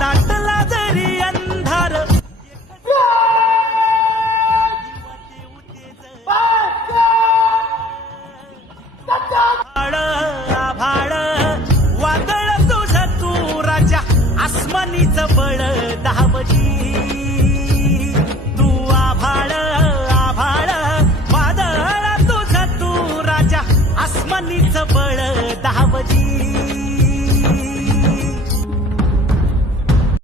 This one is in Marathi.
दाटला जरी अंधार आभाळ वादळ तुझ तू राजा आसमानीच बळ धावजी